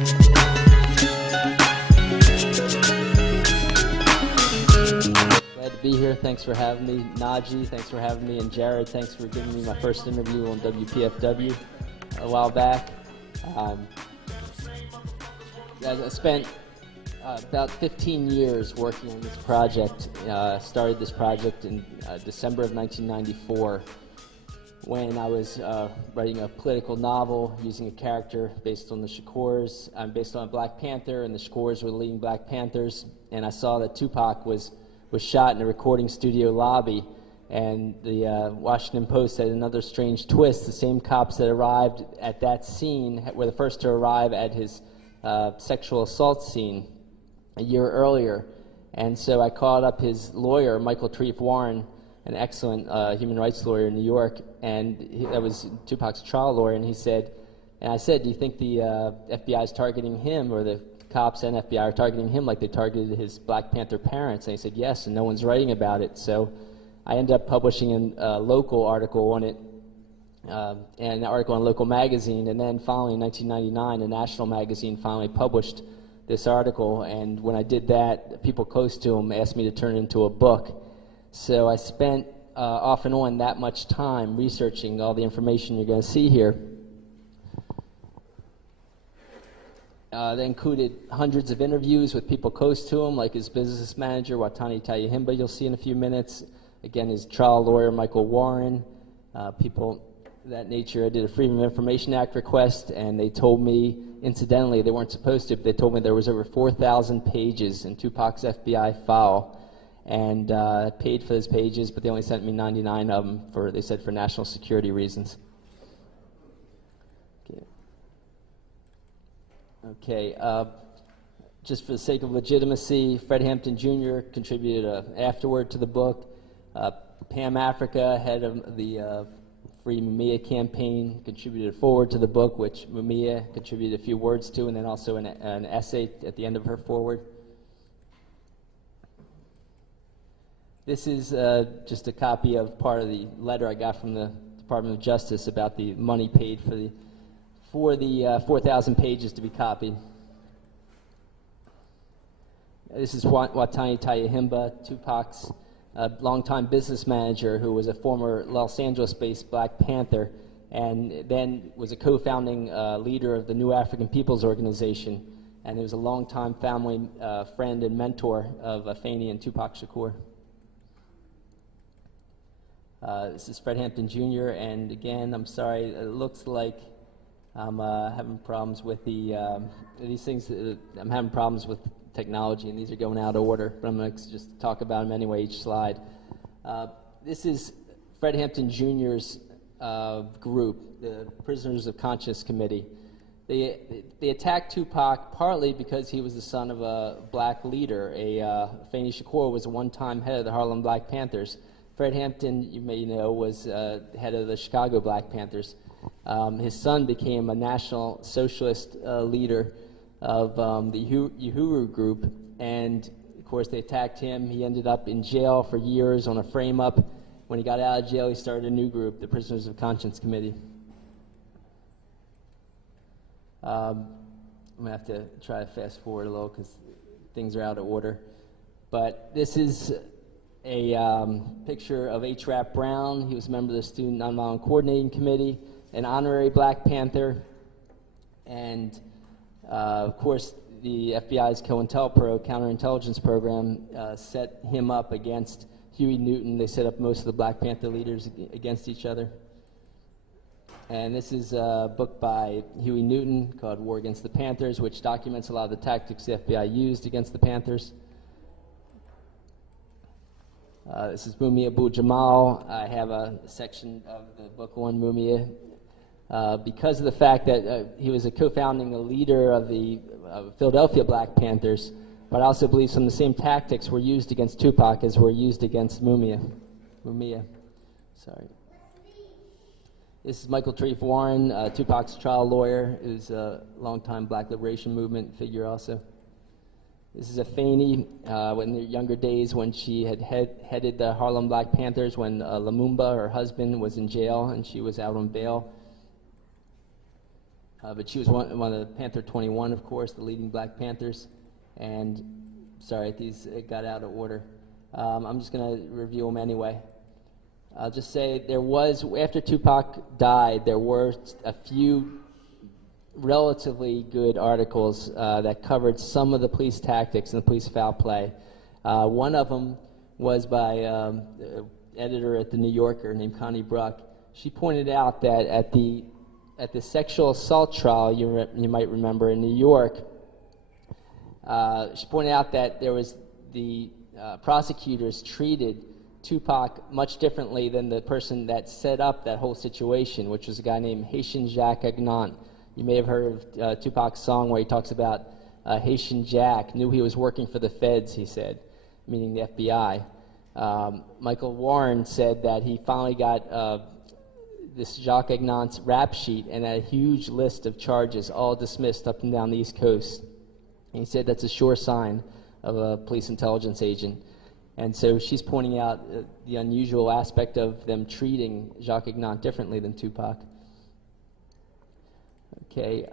Glad to be here. Thanks for having me. Najee, thanks for having me. And Jared, thanks for giving me my first interview on WPFW a while back. I spent about 15 years working on this project. Started this project in December of 1994 when I was writing a political novel using a character based on the Shakurs. I'm based on a Black Panther, and the Shakurs were the leading Black Panthers. And I saw that Tupac was shot in a recording studio lobby, and the Washington Post had another strange twist. The same cops that arrived at that scene were the first to arrive at his sexual assault scene a year earlier. And so I called up his lawyer, Michael Treef Warren, an excellent human rights lawyer in New York, and that was Tupac's trial lawyer, and I said, do you think the FBI is targeting him, or the cops and FBI are targeting him like they targeted his Black Panther parents? And he said, yes, and no one's writing about it. So I ended up publishing a local article on it, and an article in a local magazine, and then finally in 1999, a national magazine finally published this article, and when I did that, people close to him asked me to turn it into a book. So I spent off and on that much time researching all the information you're going to see here. That included hundreds of interviews with people close to him, like his business manager, Watani Tayahimba, you'll see in a few minutes. Again, his trial lawyer, Michael Warren, people of that nature. I did a Freedom of Information Act request, and they told me, incidentally, they weren't supposed to, but they told me there was over 4,000 pages in Tupac's FBI file. And I paid for those pages, but they only sent me 99 of them they said for national security reasons. Okay, just for the sake of legitimacy, Fred Hampton Jr. contributed an afterword to the book. Pam Africa, head of the Free Mumia campaign, contributed a foreword to the book, which Mumia contributed a few words to, and then also an essay at the end of her foreword. This is just a copy of part of the letter I got from the Department of Justice about the money paid for the 4,000 pages to be copied. This is Watani Tayahimba, Tupac's longtime business manager, who was a former Los Angeles-based Black Panther, and then was a co-founding leader of the New African Peoples Organization, and he was a longtime family friend and mentor of Afeni and Tupac Shakur. This is Fred Hampton Jr., and again, I'm sorry, it looks like I'm having problems with these things. I'm having problems with technology, and these are going out of order, but I'm going to just talk about them anyway, each slide. This is Fred Hampton Jr.'s group, the Prisoners of Conscience Committee. They attacked Tupac partly because he was the son of a black leader. Afeni Shakur was a one-time head of the Harlem Black Panthers. Fred Hampton, you may know, was head of the Chicago Black Panthers. His son became a national socialist leader of the Uhuru group, and of course they attacked him. He ended up in jail for years on a frame-up. When he got out of jail, he started a new group, the Prisoners of Conscience Committee. I'm going to have to try to fast forward a little because things are out of order. But this is a picture of H. Rap Brown. He was a member of the Student Nonviolent Coordinating Committee, an honorary Black Panther, and of course the FBI's COINTELPRO, counterintelligence program, set him up against Huey Newton. They set up most of the Black Panther leaders against each other. And this is a book by Huey Newton called War Against the Panthers, which documents a lot of the tactics the FBI used against the Panthers. This is Mumia Abu-Jamal. I have a section of the book on Mumia because of the fact that he was a co-founding leader of the Philadelphia Black Panthers, but I also believe some of the same tactics were used against Tupac as were used against Mumia. Sorry. This is Michael Treef Warren, Tupac's trial lawyer, who's a longtime Black Liberation Movement figure also. This is Afeni in their younger days when she had headed the Harlem Black Panthers when Lumumba, her husband, was in jail and she was out on bail. But she was one of the Panther 21, of course, the leading Black Panthers. And, sorry, these got out of order. I'm just going to review them anyway. I'll just say there was, after Tupac died, there were a few relatively good articles that covered some of the police tactics and the police foul play. One of them was by an editor at the New Yorker named Connie Bruck. She pointed out that at the sexual assault trial, you might remember in New York, she pointed out that there was the prosecutors treated Tupac much differently than the person that set up that whole situation, which was a guy named Haitian Jacques Agnant. You may have heard of Tupac's song where he talks about Haitian Jack knew he was working for the feds, he said, meaning the FBI. Michael Warren said that he finally got this Jacques Agnant's rap sheet and a huge list of charges, all dismissed up and down the East Coast. And he said that's a sure sign of a police intelligence agent. And so she's pointing out the unusual aspect of them treating Jacques Agnant differently than Tupac. Okay,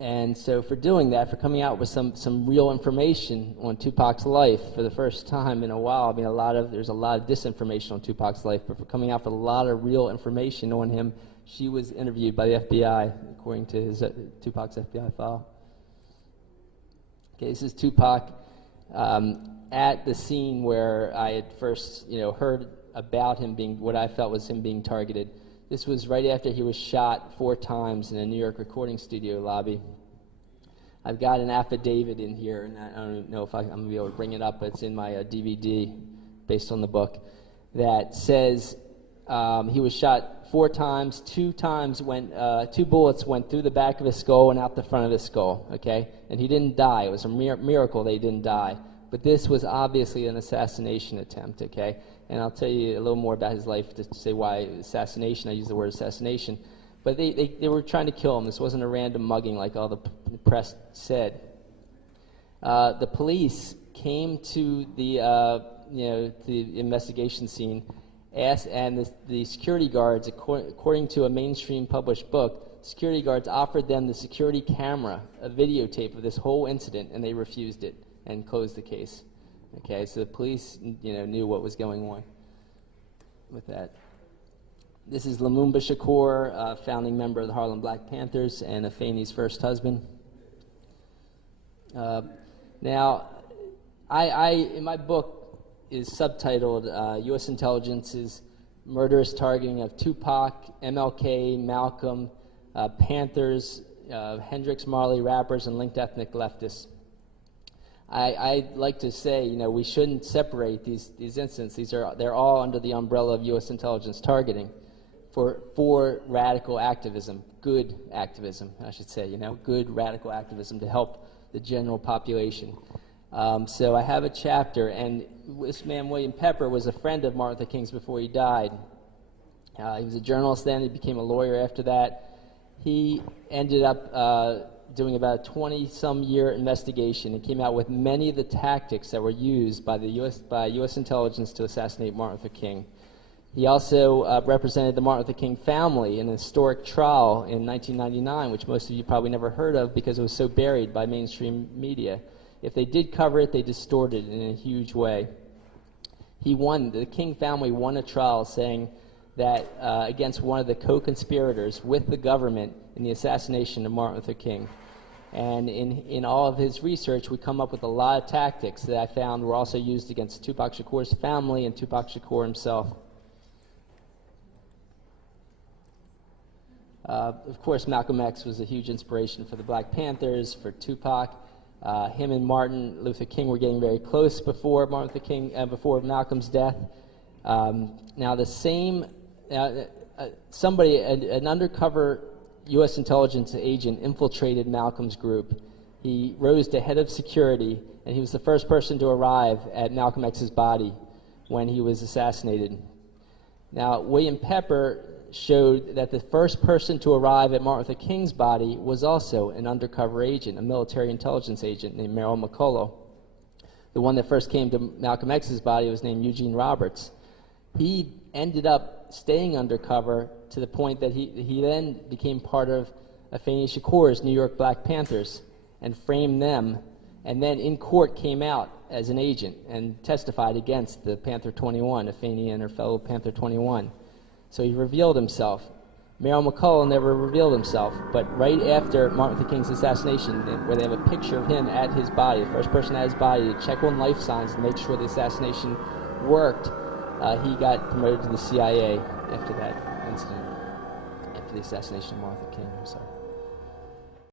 and so for doing that, for coming out with some real information on Tupac's life for the first time in a while, I mean, there's a lot of disinformation on Tupac's life, but for coming out with a lot of real information on him, she was interviewed by the FBI, according to Tupac's FBI file. Okay, this is Tupac at the scene where I had first, heard about him being, what I felt was him being targeted. This was right after he was shot 4 times in a New York recording studio lobby. I've got an affidavit in here, and I don't know if I'm going to be able to bring it up, but it's in my DVD based on the book, that says he was shot 4 times, 2 bullets went through the back of his skull and out the front of his skull, okay? And he didn't die. It was a miracle that he didn't die. But this was obviously an assassination attempt, okay? And I'll tell you a little more about his life to say why assassination. I use the word assassination. But they were trying to kill him. This wasn't a random mugging like all the press said. The police came to the investigation scene, and the security guards, according to a mainstream published book, security guards offered them the security camera, a videotape of this whole incident, and they refused it and closed the case. Okay, so the police, knew what was going on with that. This is Lumumba Shakur, founding member of the Harlem Black Panthers and Afeni's first husband. Now, I in my book is subtitled U.S. Intelligence's Murderous Targeting of Tupac, MLK, Malcolm, Panthers, Hendrix, Marley, rappers, and linked ethnic leftists. I like to say, we shouldn't separate these incidents. They're all under the umbrella of U.S. intelligence targeting for radical activism, good activism, I should say, good radical activism to help the general population. So I have a chapter, and this man, William Pepper, was a friend of Martin Luther King's before he died. He was a journalist then. He became a lawyer after that. He ended up doing about a 20-some-year investigation and came out with many of the tactics that were used by U.S. intelligence to assassinate Martin Luther King. He also represented the Martin Luther King family in a historic trial in 1999, which most of you probably never heard of because it was so buried by mainstream media. If they did cover it, they distorted it in a huge way. The King family won a trial saying that against one of the co-conspirators with the government in the assassination of Martin Luther King. And in all of his research, we come up with a lot of tactics that I found were also used against Tupac Shakur's family and Tupac Shakur himself. Of course, Malcolm X was a huge inspiration for the Black Panthers, for Tupac. Him and Martin Luther King were getting very close before before Malcolm's death. Now, the same an undercover U.S. intelligence agent infiltrated Malcolm's group. He rose to head of security, and he was the first person to arrive at Malcolm X's body when he was assassinated. Now, William Pepper showed that the first person to arrive at Martin Luther King's body was also an undercover agent, a military intelligence agent named Merrill McCullough. The one that first came to Malcolm X's body was named Eugene Roberts. He ended up staying undercover to the point that he then became part of Afeni Shakur's New York Black Panthers and framed them, and then in court came out as an agent and testified against the Panther 21, Afeni and her fellow Panther 21. So he revealed himself. Merrill McCullough never revealed himself, but right after Martin Luther King's assassination, where they have a picture of him at his body, the first person at his body to check on life signs to make sure the assassination worked, he got promoted to the CIA after that incident, after the assassination of Martin Luther King. I'm sorry.